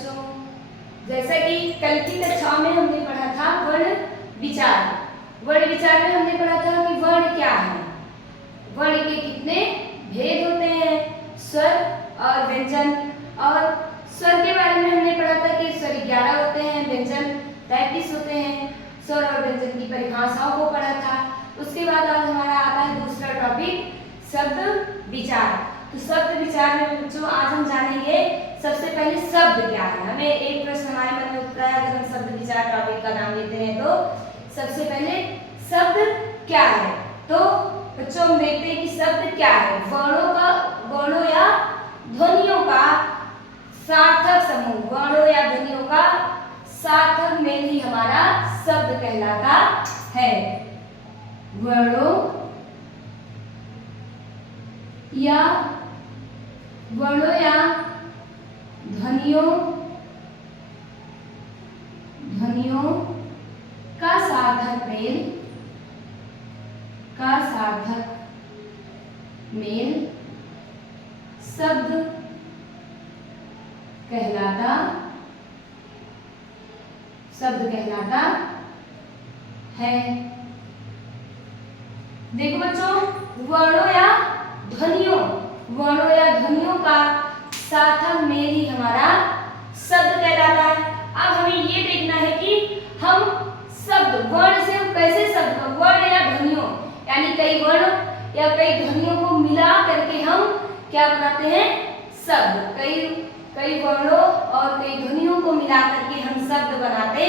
बच्चों, जैसा कि कल की कक्षा में हमने पढ़ा था वर्ण विचार। वर्ण विचार में हमने पढ़ा था कि वर्ण क्या है, वर्ण के कितने भेद होते हैं, स्वर और व्यंजन। और स्वर के बारे में हमने पढ़ा था कि स्वर 11 होते हैं, व्यंजन 33 होते हैं। स्वर और व्यंजन की परिभाषाओं को पढ़ा था। उसके बाद आज हमारा आता है दूसरा टॉपिक, शब्द विचार। तो शब्द विचार में बच्चों आज हम जानेंगे सबसे पहले शब्द क्या है। हमें एक प्रश्न हमारे मन में उठता है अगर हम शब्द विचार टॉपिक का नाम लेते हैं तो सबसे पहले शब्द क्या है। तो बच्चों हम देखते हैं कि शब्द क्या है। वर्णों या ध्वनियों का सार्थक समूह, वर्णों या ध्वनियों का सार्थक मेल ही हमारा शब्द कहलाता है। वर्णों या ध्वनियों का सार्थक मेल शब्द कहलाता है। देखो बच्चों, वर्णों या ध्वनियों का सार्थक मेल ही हमारा शब्द कहलाता है। अब हमें ये देखना है कि हम शब्द वर्ण से हम कैसे शब्द वर्ण या ध्वनियों यानी कई वर्ण या कई ध्वनियों को मिला करके हम क्या बनाते हैं, शब्द। कई वर्णों और कई ध्वनियों को मिला करके हम शब्द बनाते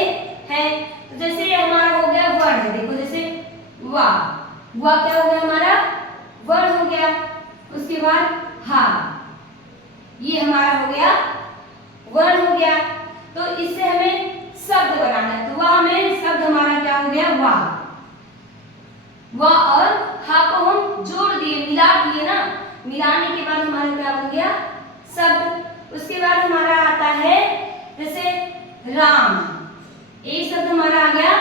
हैं। तो जैसे हमारा हो गया वर्ण, देखो जैसे वा क्या हो गया हमारा, वर्ण हो गया। उसके बाद हा, ये हमारा हो गया वर्ण हो गया। तो इससे हमें शब्द बनाना है। तो वह हमें शब्द हमारा क्या हो गया, वा और हा को हम जोड़ दिए, मिला दिए ना। मिलाने के बाद हमारा क्या बन गया, शब्द। उसके बाद हमारा आता है जैसे राम, एक शब्द हमारा आ गया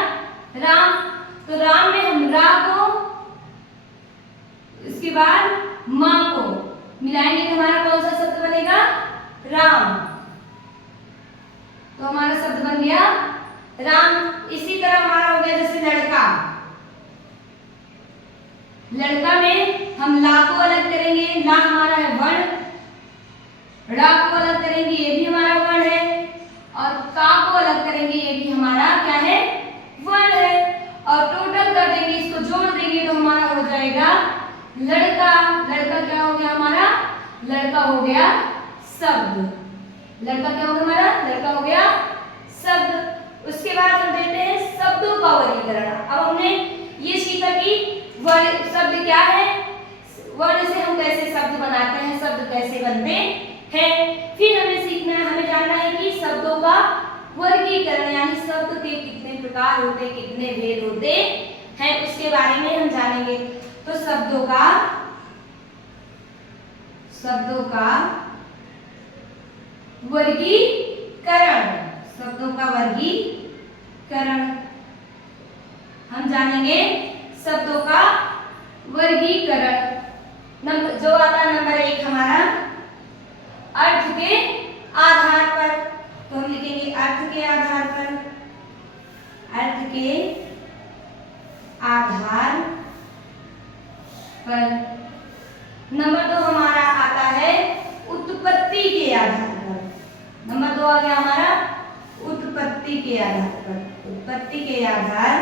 राम। तो राम में हम रा को, इसके बाद मां को मिलाएंगे तो हमारा कौन सा शब्द बनेगा, राम। तो हमारा शब्द बन गया राम। इसी तरह हमारा हो गया जैसे लड़का में हम ला को अलग करेंगे, ला हमारा है वर्ण। रा को अलग करेंगे, ये भी हमारा वर्ण है। और का को अलग करेंगे, ये भी हमारा क्या है, वर्ण है। और टोटल कर देंगे, इसको जोड़ देंगे तो हमारा हो जाएगा लड़का। लड़का क्या हो गया हमारा, लड़का हो गया शब्द। लड़का क्या हो गया हमारा, लड़का हो गया शब्द। उसके बाद हम देखते हैं शब्दों का वर्गीकरण। अब हमने ये सीखा कि शब्द क्या है, वर्ण से हम कैसे शब्द बनाते हैं, शब्द कैसे बनते हैं। फिर हमें सीखना है, हमें जानना है कि शब्दों का वर्गीकरण यानी शब्द के कितने प्रकार होते, कितने भेद होते हैं, उसके बारे में हम जानेंगे। तो शब्दों का वर्गीकरण हम जानेंगे। शब्दों का वर्गीकरण जो आता है नंबर 1 हमारा अर्थ के आधार पर। तो हम लिखेंगे अर्थ के आधार पर। नंबर 2 हमारा आता है उत्पत्ति के आधार पर। नंबर 2 आ गया हमारा उत्पत्ति के आधार पर। उत्पत्ति के आधार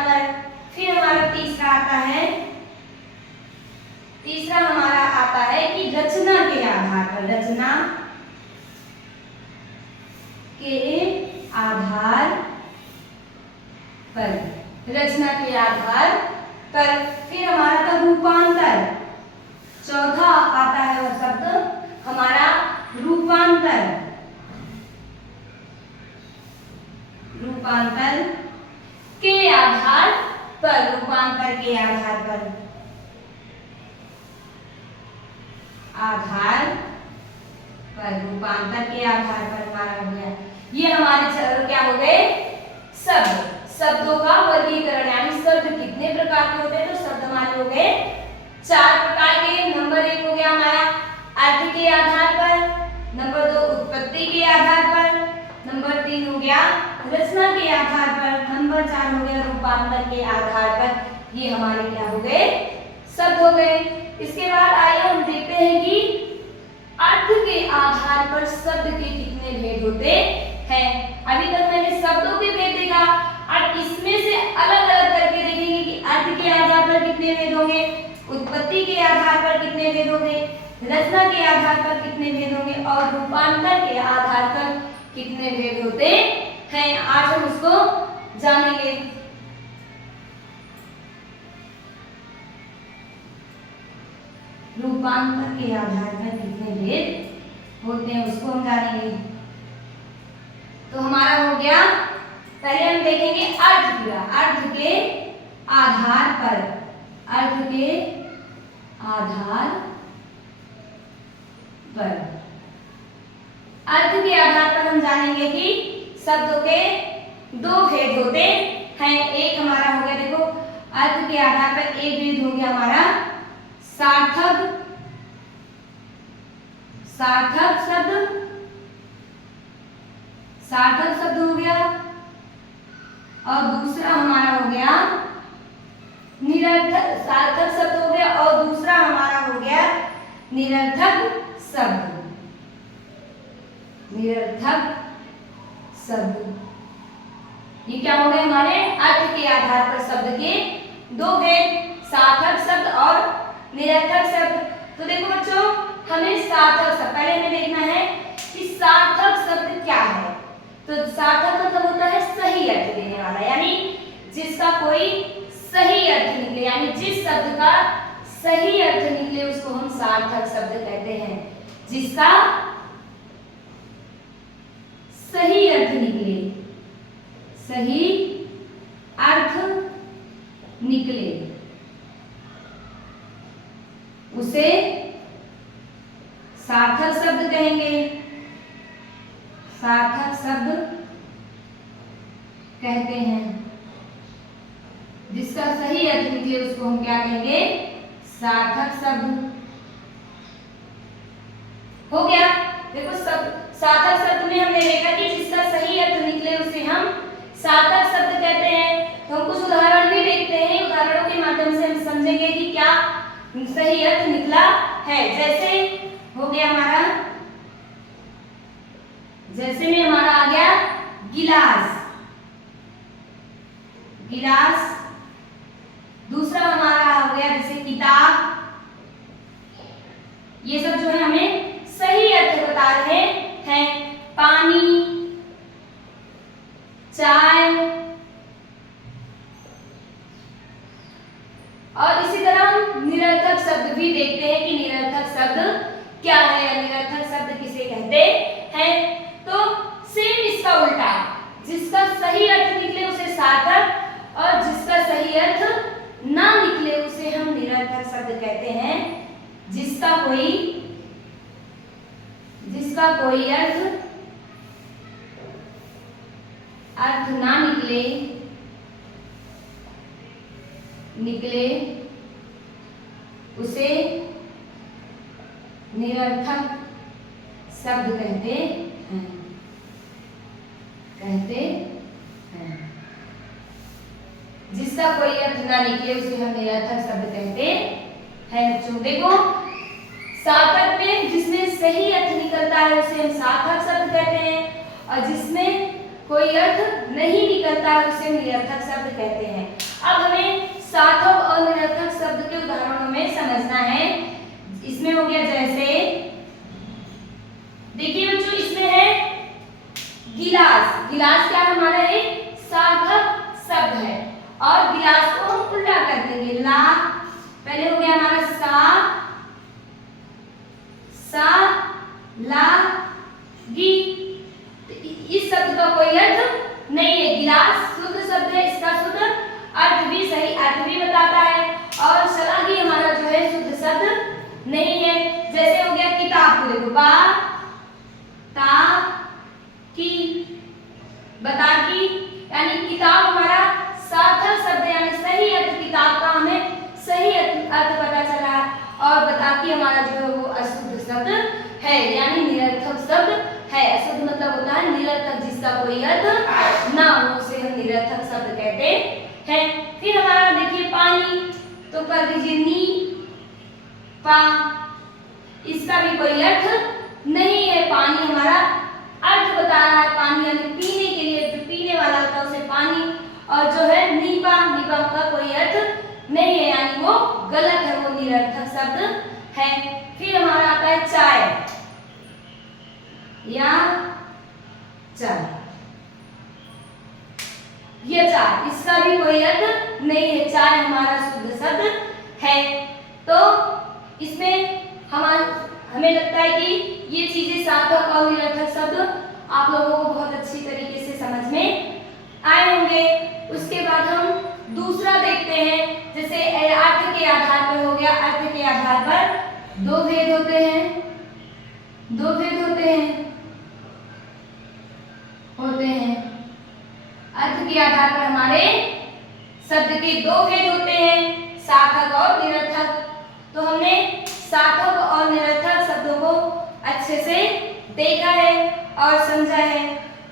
पर। फिर हमारा तीसरा हमारा आता है कि रचना के आधार पर। रचना के आधार पर। फिर हमारा था रूपांतर। चौथा आता है वह शब्द हमारा रूपांतर के आधार पर। रूपांतर के आधार पर हमारा हो गया। ये हमारे क्या हो गए, शब्दों का वर्गीकरण यानी शब्द कितने प्रकार के होते हैं? तो शब्द हमारे हो गए 4 प्रकार के। नंबर 1 हो गया हमारा अर्थ के आधार पर, नंबर 2 उत्पत्ति के आधार पर, नंबर 3 हो गया रचना के आधार पर, नंबर 4 हो गया रूपांतर के आधार पर। ये हमारे क्या हो गए? शब्द हो गए। इसके बाद आइए हम देखते हैं कि अर्थ के आधार पर शब्द के कितने भेद होते हैं। अभी तक मैंने शब्दों के भेद देखा, अब इसमें से अलग अलग करके देखेंगे कि अर्थ के आधार पर कितने भेद होंगे, उत्पत्ति के आधार पर कितने भेद होंगे, रचना के आधार पर कितने भेद होंगे और रूपांतर के आधार पर कितने भेद होते हैं। आज हम उसको जानेंगे। रूपांतर के आधार पर कितने भेद होते हैं उसको हम जानेंगे। तो हमारा हो गया, पहले हम देखेंगे अर्थ पूरा। अर्थ के आधार पर, अर्थ के आधार पर, अर्थ के आधार पर हम जानेंगे कि शब्दों के 2 भेद होते हैं। एक हमारा हो गया, देखो अर्थ के आधार पर एक भेद हो गया हमारा सार्थक, सार्थक शब्द, सार्थक शब्द हो गया, और दूसरा हमारा हो गया निरर्थक। सार्थक शब्द हो गया और दूसरा हमारा हो गया निरर्थक शब्द, निरर्थक शब्द। ये क्या हो गए हमारे अर्थ के आधार पर शब्द के 2 भेद, सार्थक शब्द और निरर्थक शब्द। तो देखो बच्चों, हमें सार्थक शब्द पहले हमें देखना है कि सार्थक शब्द क्या है। तो सार्थक मतलब होता है सही अर्थ देने वाला, यानी जिसका कोई सही अर्थ निकले, यानी जिस शब्द का सही अर्थ निकले उसको हम सार्थक शब्द कहते हैं। जिसका सही अर्थ निकले, सही अर्थ निकले उसे सार्थक शब्द कहेंगे, सार्थक शब्द कहते हैं। जिसका सही अर्थ निकले उसको हम क्या कहेंगे? सार्थक शब्द। हो गया। देखो सार्थक शब्द में हमने देखा कि जिसका सही अर्थ निकले उसे हम सार्थक शब्द कहते हैं। तो हम कुछ उदाहरण भी देखते हैं, उदाहरणों के माध्यम से हम समझेंगे कि क्या सही अर्थ निकला है। जैसे हो गया हमारा, जैसे में हमारा आ गया गिलास, गिलास। दूसरा हमारा हो गया जैसे किताब। ये सब जो है हमें सही अर्थ बता रहे हैं। पानी, चाय, और इसी तरह हम निरर्थक शब्द भी देखते हैं कि निरर्थक शब्द क्या है या निरर्थक शब्द किसे कहते हैं। तो सेम इसका उल्टा, जिसका सही अर्थ निकले उसे सार्थक और जिसका सही अर्थ ना निकले उसे हम निरर्थक शब्द कहते हैं। जिसका कोई अर्थ ना निकले उसे निरर्थक शब्द कहते हैं, जिसका कोई अर्थ ना निकले उसे हम निरर्थक शब्द कहते हैं। बच्चों देखो, सार्थक में जिसमें सही अर्थ निकलता है उसे हम सार्थक शब्द कहते हैं, और जिसमें कोई अर्थ नहीं निकलता है उसे निरर्थक शब्द कहते हैं। अब हमें सार्थक और निरर्थक शब्द के उदाहरणों में समझना है। इसमें हो गया जैसे, देखिए बच्चों, इसमें है गिलास। गिलास क्या हमारा एक सार्थक शब्द है, और गिलास को हम उल्टा कर देंगे। ला, पहले हो गया हमारा सा, ला, गी। तो इस शब्द का कोई अर्थ नहीं है। गिलास शुद्ध शब्द है, इसका शुद्ध अर्थ भी, सही अर्थ भी बताता है, और शलागी हमारा जो है शुद्ध शब्द नहीं है। जैसे हो गया किताब को देखो, बा, ता, की, बता की, यानी किताब हमारा सार्थक शब्द यानी सही पानी हमारा जो है वो अशुद्ध शब्द है, यानी निरर्थक शब्द है। अशुद्ध मतलब होता है निरर्थक, जिसका कोई अर्थ ना हो, उसे हम निरर्थक शब्द कहते हैं। फिर हमारा देखिए पानी, तो कर दीजिए नी पा, इसका भी कोई अर्थ नहीं है। पानी हमारा अर्थ बता रहा है, पानी यानी पीने के लिए, जो पीने वाला होता है उसे पानी, और जो है नीपा, नीपा का कोई अर्थ नहीं है, यानी वो गलत है, वो निरर्थक शब्द है। फिर हमारा आता है चाय या चाय, ये चाय, इसका भी कोई अर्थ नहीं है, चाय हमारा शुद्ध शब्द है। तो इसमें हमें लगता है कि ये चीजें सार्थक और निरर्थक शब्द आप लोगों को बहुत अच्छी तरीके से समझ में आए होंगे। उसके बाद हम दूसरा देखते हैं, जैसे अर्थ के आधार पर हो गया। अर्थ के आधार पर दो भेद होते हैं, दो भेद होते हैं अर्थ के आधार पर हमारे शब्द के दो भेद होते हैं, सार्थक और निरर्थक। तो हमने सार्थक और निरर्थक शब्दों को अच्छे से देखा है और समझा है।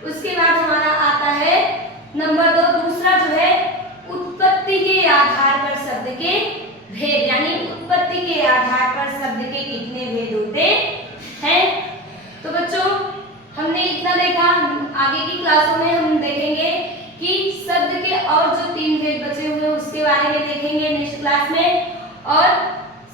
उसके बाद हमारा आता है नंबर 2, दूसरा जो है उत्पत्ति के आधार पर शब्द के भेद, यानी उत्पत्ति के आधार पर शब्द के कितने भेद होते हैं। तो बच्चों हमने इतना देखा, आगे की क्लासों में हम देखेंगे कि शब्द के और जो 3 भेद बचे हुए उसके बारे में देखेंगे नेक्स्ट क्लास में। और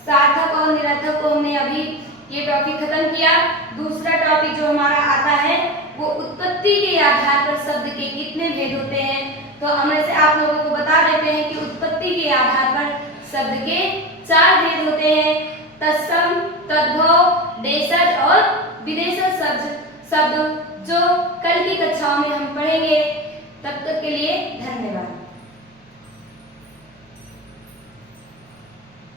सार्थक और निरर्थक को हमने अभी ये टॉपिक खत्म किया। दूसरा टॉपिक जो हमारा आता है वो उत्पत्ति के आधार पर शब्द के कितने भेद होते हैं। तो हम ऐसे आप लोगों को बता देते हैं कि उत्पत्ति के आधार पर शब्द के 4 भेद होते हैं, तत्सम, तद्भव, देशज और विदेशज शब्द, जो कल की कक्षाओं में हम पढ़ेंगे। तब तक के लिए